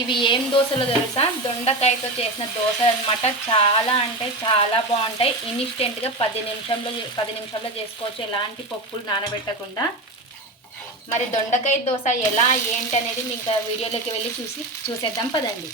ఇవి ఏం దోశలు తెలుసా? దొండకాయతో చేసిన దోశ అన్నమాట. చాలా అంటే చాలా బాగుంటాయి. ఇన్స్టెంట్గా పది నిమిషంలో పది నిమిషాల్లో చేసుకోవచ్చు. ఎలాంటి పప్పులు నానబెట్టకుండా. మరి దొండకాయ దోశ ఎలా ఏంటి అనేది మీకు వీడియోలోకి వెళ్ళి చూసి చూసేద్దాం. పదండి.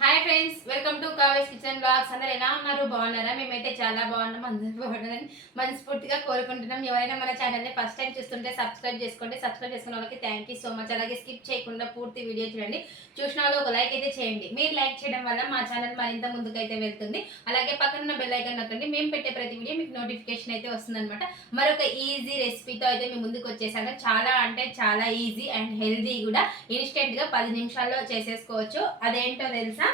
Hi friends welcome to Kave's kitchen blogs అందరు ఎలా ఉన్నారు? బాగున్నారా? మేమైతే చాలా బాగున్నాం. అందరూ బాగున్నారని మనస్ఫూర్తిగా కోరుకుంటున్నాం. ఎవరైనా మన ఛానల్ని ఫస్ట్ టైం చూస్తుంటే సబ్స్క్రైబ్ చేసుకోండి. సబ్స్క్రైబ్ చేసుకున్న వాళ్ళకి థ్యాంక్ యూ సో మచ్ అలాగే స్కిప్ చేయకుండా పూర్తి వీడియో చూడండి. చూసిన వాళ్ళు ఒక లైక్ అయితే చేయండి. మీరు లైక్ చేయడం వల్ల మా ఛానల్ మరింత ముందుకైతే వెళ్తుంది. అలాగే పక్కన ఉన్న బెల్ ఐకన్ నొక్కండి. మేము పెట్టే ప్రతి వీడియో మీకు నోటిఫికేషన్ అయితే వస్తుందన్నమాట. మరొక ఈజీ రెసిపీతో అయితే మేము ముందుకు వచ్చేసాను చాలా అంటే చాలా ఈజీ అండ్ హెల్దీ కూడా. ఇన్స్టెంట్గా పది నిమిషాల్లో చేసేసుకోవచ్చు. అదేంటో తెలుసా?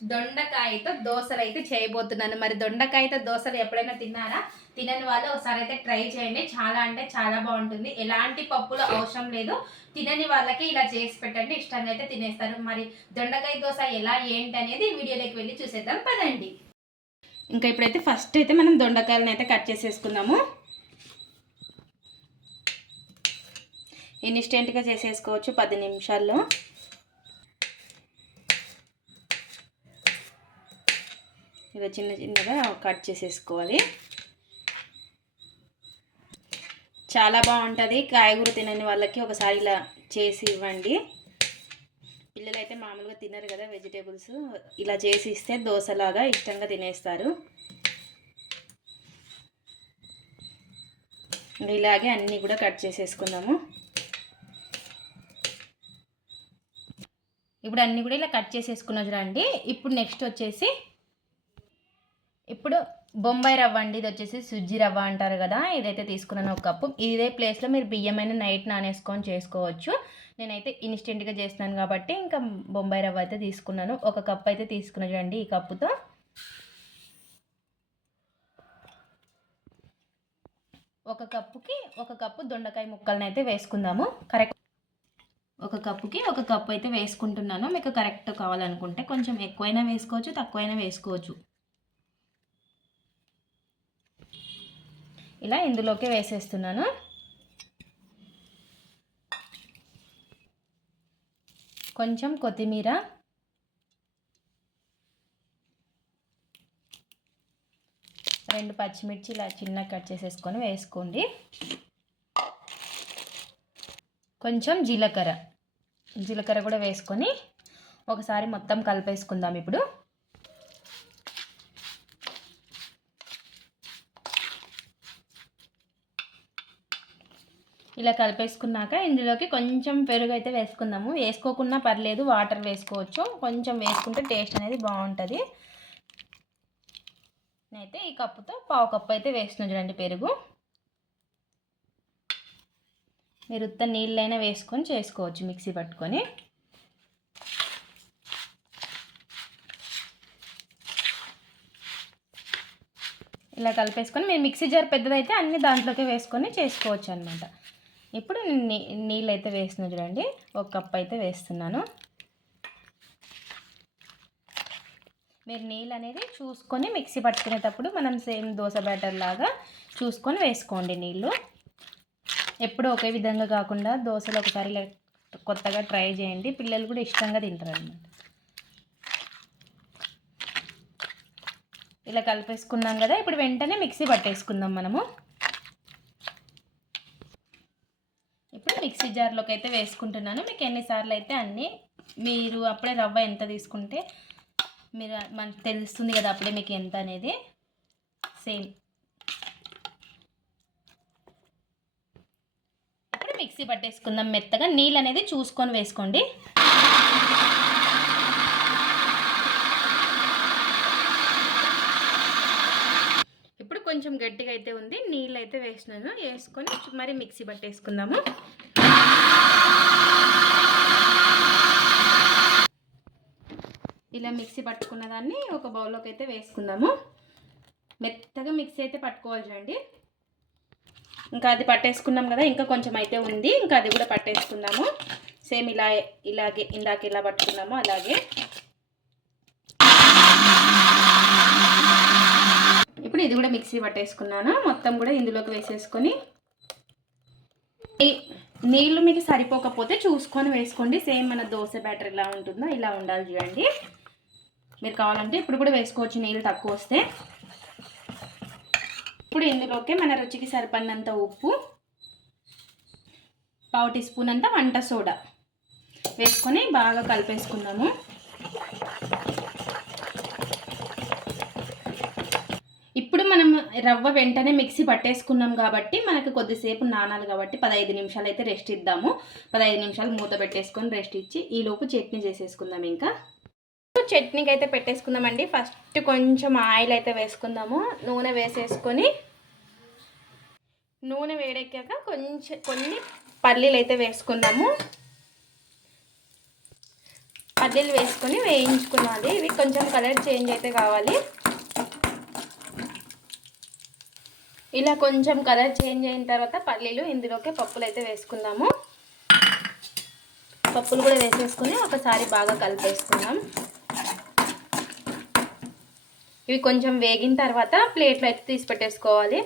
దొండకాయతో దోశలు అయితే చేయబోతున్నాను. మరి దొండకాయతో దోశలు ఎప్పుడైనా తిన్నారా? తినని వాళ్ళు ఒకసారి అయితే ట్రై చేయండి. చాలా అంటే చాలా బాగుంటుంది. ఎలాంటి పప్పులు అవసరం లేదు. తినని వాళ్ళకి ఇలా చేసి పెట్టండి. ఇష్టంగా అయితే తినేస్తారు. మరి దొండకాయ దోశ ఎలా ఏంటి అనేది వీడియోలోకి వెళ్ళి చూసేద్దాం. పదండి. ఇంకా ఇప్పుడైతే ఫస్ట్ అయితే మనం దొండకాయలను అయితే కట్ చేసేసుకుందాము. ఇన్స్టెంట్గా చేసేసుకోవచ్చు పది నిమిషాల్లో. ఇలా చిన్న చిన్నగా కట్ చేసేసుకోవాలి. చాలా బాగుంటుంది. కాయగూర తినని వాళ్ళకి ఒకసారి ఇలా చేసి ఇవ్వండి. పిల్లలు అయితే మామూలుగా తినరు కదా వెజిటేబుల్స్. ఇలా చేసి ఇస్తే దోశలాగా ఇష్టంగా తినేస్తారు. ఇలాగే అన్నీ కూడా కట్ చేసేసుకుందాము. ఇప్పుడు అన్నీ కూడా ఇలా కట్ చేసేసుకున్నా చూడండి. ఇప్పుడు నెక్స్ట్ వచ్చేసి ఇప్పుడు బొంబాయి రవ్వ అండి ఇది వచ్చేసి సుజ్జి రవ్వ అంటారు కదా ఇదైతే తీసుకున్నాను ఒక కప్పు. ఇదే ప్లేస్లో మీరు బియ్యమైన నైట్ నానేసుకొని చేసుకోవచ్చు. నేనైతే ఇన్స్టెంట్గా చేస్తున్నాను కాబట్టి ఇంకా బొంబాయి రవ్వ అయితే తీసుకున్నాను. ఒక కప్ అయితే తీసుకున్నాను చూడండి ఈ కప్పుతో. ఒక కప్పుకి ఒక కప్పు దొండకాయ ముక్కలను అయితే వేసుకుందాము. కరెక్ట్ ఒక కప్పుకి ఒక కప్పు అయితే వేసుకుంటున్నాను. మీకు కరెక్ట్ కావాలనుకుంటే కొంచెం ఎక్కువైనా వేసుకోవచ్చు తక్కువైనా వేసుకోవచ్చు. ఇలా ఇందులోకి వేసేస్తున్నాను. కొంచెం కొత్తిమీర. రెండు పచ్చిమిర్చి ఇలా చిన్న కట్ చేసేసుకొని వేసుకోండి. కొంచెం జీలకర్ర. జీలకర్ర కూడా వేసుకొని ఒకసారి మొత్తం కలిపేసుకుందాం ఇప్పుడు. ఇలా కలిపేసుకున్నాక ఇందులోకి కొంచెం పెరుగు అయితే వేసుకుందాము. వేసుకోకున్నా పర్లేదు వాటర్ వేసుకోవచ్చు. కొంచెం వేసుకుంటే టేస్ట్ అనేది బాగుంటుంది. నేనైతే ఈ కప్పుతో పావు కప్పు అయితే వేస్తున్నాను చూడండి పెరుగు. మీరు ఉత్త నీళ్ళైనా వేసుకొని చేసుకోవచ్చు మిక్సీ పట్టుకొని. ఇలా కలిపేసుకొని మీరు మిక్సీ జార్ పెద్దదైతే అన్ని దాంట్లోకి వేసుకొని చేసుకోవచ్చు అనమాట ఇప్పుడు నీ నీళ్ళు అయితే వేస్తున్నా చూడండి. ఒక కప్ అయితే వేస్తున్నాను. మీరు నీళ్ళు అనేది చూసుకొని మిక్సీ పట్టుకునేటప్పుడు మనం సేమ్ దోశ బ్యాటర్ లాగా చూసుకొని వేసుకోండి నీళ్ళు. ఎప్పుడు ఒకే విధంగా కాకుండా దోశలు ఒకసారి కొత్తగా ట్రై చేయండి. పిల్లలు కూడా ఇష్టంగా తింటారు అనమాట ఇలా కలిపేసుకున్నాం కదా ఇప్పుడు వెంటనే మిక్సీ పట్టేసుకుందాం మనము ఇప్పుడు మిక్సీ జార్లోకి అయితే వేసుకుంటున్నాను. మీకు ఎన్నిసార్లు అయితే అన్నీ మీరు అప్పుడే రవ్వ ఎంత తీసుకుంటే మీరు మనకు తెలుస్తుంది కదా అప్పుడే మీకు ఎంత అనేది. సేమ్ ఇప్పుడు మిక్సీ పట్టేసుకుందాం మెత్తగా. నీళ్ళు అనేది చూసుకొని వేసుకోండి. ఇప్పుడు కొంచెం గట్టిగా అయితే ఉంది. నీళ్ళు అయితే వేసినాను వేసుకొని మరి మిక్సీ పట్టేసుకుందాము. ఇలా మిక్సీ పట్టుకున్న దాన్ని ఒక బౌల్లోకి అయితే వేసుకుందాము. మెత్తగా మిక్సీ అయితే పట్టుకోవాలి చూడండి. ఇంకా అది పట్టేసుకున్నాం కదా ఇంకా కొంచెం అయితే ఉంది ఇంకా అది కూడా పట్టేసుకుందాము. సేమ్ ఇలా ఇలాగే ఇందాక ఇలా పట్టుకున్నాము అలాగే. ఇప్పుడు ఇది కూడా మిక్సీ పట్టేసుకున్నాను మొత్తం కూడా ఇందులోకి వేసేసుకొని. నీళ్ళు మీకు సరిపోకపోతే చూసుకొని వేసుకోండి సేమ్ మన దోశ బ్యాటర్ ఎలా ఉంటుందో ఇలా ఉండాలి చూడండి. మీరు కావాలంటే ఇప్పుడు కూడా వేసుకోవచ్చు నీళ్ళు తక్కువ వస్తే. ఇప్పుడు ఇందులోకి మన రుచికి సరిపడినంత ఉప్పు పావు టీ స్పూన్ అంత వంట సోడా వేసుకొని బాగా కలిపేసుకున్నాము ఇప్పుడు మనం రవ్వ వెంటనే మిక్సీ పట్టేసుకున్నాం కాబట్టి మనకు కొద్దిసేపు నానాలి కాబట్టి పదహైదు నిమిషాలు అయితే రెస్ట్ ఇద్దాము. పదహైదు నిమిషాలు మూత పెట్టేసుకొని రెస్ట్ ఇచ్చి ఈలోపు చట్నీ చేసేసుకుందాం ఇంకా. చట్నీకి అయితే పెట్టేసుకుందామండి. ఫస్ట్ కొంచెం ఆయిల్ అయితే వేసుకుందాము. నూనె వేసేసుకొని నూనె వేడెక్కాక కొంచెం కొన్ని పల్లీలు అయితే వేసుకుందాము. పల్లీలు వేసుకొని వేయించుకోవాలి. ఇవి కొంచెం కలర్ చేంజ్ అయితే కావాలి. ఇలా కొంచెం కలర్ చేంజ్ అయిన తర్వాత పల్లీలు ఇందులోకి పప్పులు అయితే వేసుకుందాము. పప్పులు కూడా వేసేసుకొని ఒకసారి బాగా కలిపేసుకుందాం. ఇవి కొంచెం వేగిన తర్వాత ప్లేట్లో అయితే తీసి పెట్టేసుకోవాలి.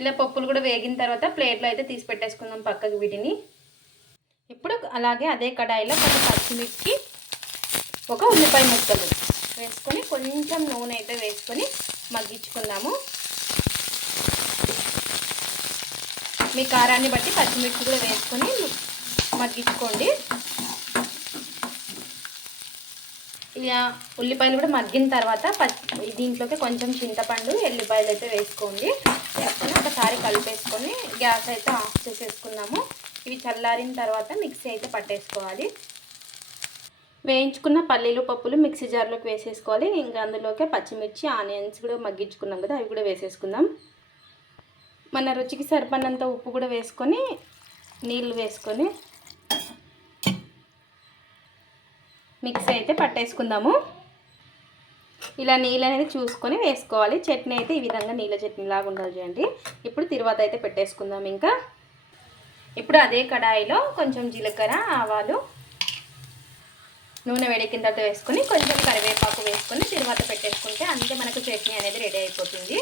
ఇలా పప్పులు కూడా వేగిన తర్వాత ప్లేట్లో అయితే తీసి పెట్టేసుకుందాం పక్కకి వీటిని. ఇప్పుడు అలాగే అదే కడాయిలో కొంచెం పచ్చిమిర్చి ఒక ఉల్లిపాయ ముక్కలు వేసుకొని కొంచెం నూనె అయితే వేసుకొని మగ్గించుకుందాము. మీ కారాన్ని బట్టి పచ్చిమిర్చి కూడా వేసుకొని మగ్గించుకోండి. ఇలా ఉల్లిపాయలు కూడా మగ్గిన తర్వాత పచ్చి దీంట్లోకి కొంచెం చింతపండు ఎల్లిపాయలు అయితే వేసుకోండి. వేసుకొని ఒకసారి కలిపేసుకొని గ్యాస్ అయితే ఆఫ్ చేసేసుకుందాము ఇవి చల్లారిన తర్వాత మిక్సీ అయితే పట్టేసుకోవాలి. వేయించుకున్న పల్లీలు పప్పులు మిక్సీ జార్లోకి వేసేసుకోవాలి. ఇంకా అందులోకి పచ్చిమిర్చి ఆనియన్స్ కూడా మగ్గించుకున్నాం కదా అవి కూడా వేసేసుకుందాం. మన రుచికి సరిపడినంత ఉప్పు కూడా వేసుకొని నీళ్ళు వేసుకొని మిక్సీ అయితే పట్టేసుకుందాము. ఇలా నీళ్ళు అనేది చూసుకొని వేసుకోవాలి. చట్నీ అయితే ఈ విధంగా నీళ్ళ చట్నీ లాగా ఉండాలి చూడండి. ఇప్పుడు తిరువాత అయితే పెట్టేసుకుందాం ఇంకా. ఇప్పుడు అదే కడాయిలో కొంచెం జీలకర్ర ఆవాలు నూనె వేడెక్కిన తర్వాత వేసుకొని కొంచెం కరివేపాకు వేసుకొని తిరువాత పెట్టేసుకుంటే అంతే మనకు చట్నీ అనేది రెడీ అయిపోతుంది.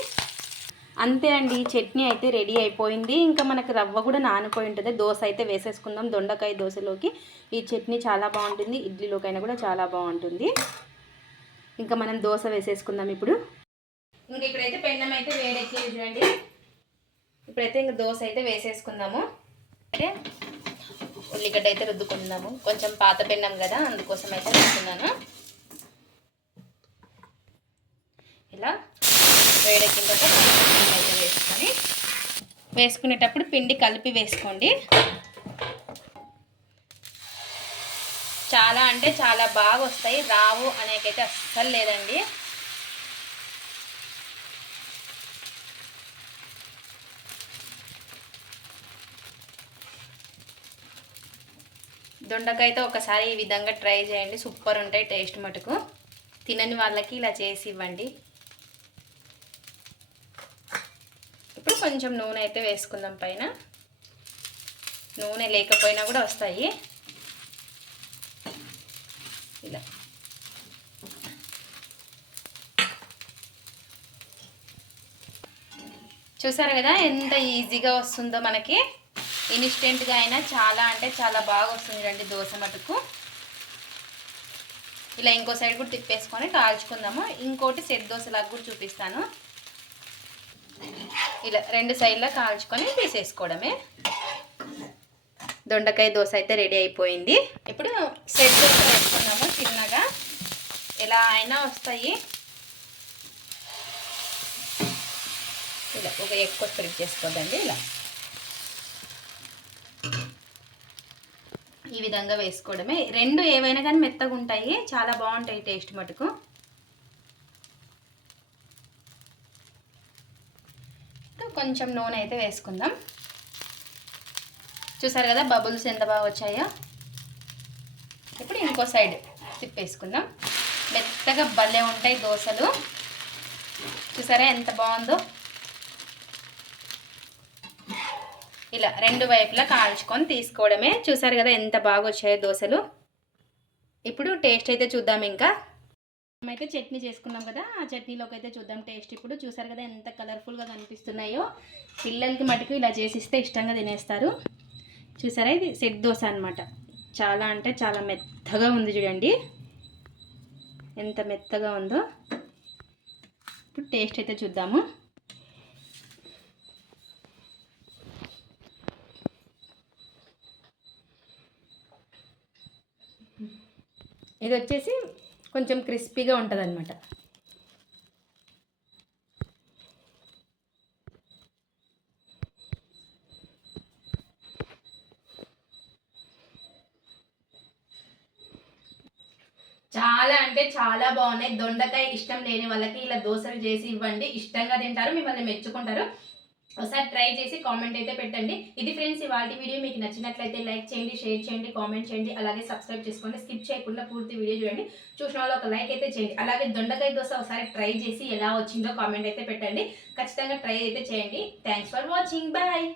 అంతే అండి చట్నీ అయితే రెడీ అయిపోయింది. ఇంకా మనకు రవ్వ కూడా నానిపోయి ఉంటుంది. దోశ అయితే వేసేసుకుందాం. దొండకాయ దోశలోకి ఈ చట్నీ చాలా బాగుంటుంది. ఇడ్లీలోకైనా కూడా చాలా బాగుంటుంది. ఇంకా మనం దోశ వేసేసుకుందాం ఇప్పుడు. ఇంకా ఇక్కడైతే పెన్నం అయితే వేడెక్కి చూడండి. ఇప్పుడైతే ఇంకా దోశ అయితే వేసేసుకుందాము. అంటే ఉల్లిగడ్డ అయితే రుద్దుకుందాము. కొంచెం పాత పెన్నాం కదా అందుకోసం అయితే రుద్దుకున్నాను ఇలా వేడెక్కిన తర్వాత వేసుకొని వేసుకునేటప్పుడు పిండి కలిపి వేసుకోండి. చాలా అంటే చాలా బాగా వస్తాయి. రావు అనేకైతే అస్సలు లేదండి. దొండకాయతో ఒకసారి ఈ విధంగా ట్రై చేయండి. సూపర్ ఉంటాయి టేస్ట్ మటుకు. తినని వాళ్ళకి ఇలా చేసి ఇవ్వండి ఇప్పుడు కొంచెం నూనె అయితే వేసుకుందాం పైన. నూనె లేకపోయినా కూడా వస్తాయి. ఇలా. చూసారు కదా ఎంత ఈజీగా వస్తుందో మనకి. ఇన్స్టెంట్గా అయినా చాలా అంటే చాలా బాగా వస్తుంది రండి దోశ మటుకు. ఇలా ఇంకో సైడ్ కూడా తిప్పేసుకొని కాల్చుకుందాము. ఇంకోటి సెట్ దోశలాగా కూడా చూపిస్తాను. ఇలా రెండు సైడ్లో కాల్చుకొని తీసేసుకోవడమే. దొండకాయ దోశ అయితే రెడీ అయిపోయింది. ఇప్పుడు సెట్ దోశ వేసుకున్నాము చిన్నగా. ఎలా అయినా వస్తాయి. ఇలా ఒక ఎక్కువ స్ప్రెడ్ చేసుకోదండి ఇలా. ఈ విధంగా వేసుకోవడమే. రెండు ఏవైనా కానీ మెత్తగా ఉంటాయి చాలా బాగుంటాయి టేస్ట్ మటుకు. కొంచెం నూనె అయితే వేసుకుందాం. చూసారు కదా బబుల్స్ ఎంత బాగా వచ్చాయో? ఇప్పుడు ఇంకో సైడ్ తిప్పేసుకుందాం. మెత్తగా భలే ఉంటాయి దోశలు. చూసారా ఎంత బాగుందో? ఇలా రెండు వైపులా కాల్చుకొని తీసుకోవడమే. చూసారు కదా ఎంత బాగా వచ్చాయో దోశలు. ఇప్పుడు టేస్ట్ అయితే చూద్దాం ఇంకా. అయితే చట్నీ చేసుకున్నాం కదా ఆ చట్నీలోకి అయితే చూద్దాం టేస్ట్. ఇప్పుడు చూసారు కదా ఎంత కలర్ఫుల్గా కనిపిస్తున్నాయో. పిల్లలకి మటుకు ఇలా చేసిస్తే ఇష్టంగా తినేస్తారు. చూసారా ఇది? సెట్ దోశ అనమాట చాలా అంటే చాలా మెత్తగా ఉంది చూడండి. ఎంత మెత్తగా ఉందో. ఇప్పుడు టేస్ట్ అయితే చూద్దాము. ఇది వచ్చేసి కొంచెం క్రిస్పీగా ఉంటుంది అనమాట చాలా అంటే చాలా బాగున్నాయి. దొండకాయ ఇష్టం లేని వాళ్ళకి ఇలా దోశలు చేసి ఇవ్వండి. ఇష్టంగా తింటారు మిమ్మల్ని మెచ్చుకుంటారు. ఒకసారి ట్రై చేసి కామెంట్ అయితే పెట్టండి. ఇది ఫ్రెండ్స్ ఇవాళ వీడియో మీకు నచ్చినట్లయితే లైక్ చేయండి షేర్ చేయండి కామెంట్ చేయండి అలాగే సబ్స్క్రైబ్ చేసుకోండి. స్కిప్ చేయకుండా పూర్తి వీడియో చూడండి. చూసిన వాళ్ళు ఒక లైక్ అయితే చేయండి. అలాగే దొండకాయ దోశ ఒకసారి ట్రై చేసి ఎలా వచ్చిందో కామెంట్ అయితే పెట్టండి. ఖచ్చితంగా ట్రై అయితే చేయండి. Thanks for watching. బాయ్.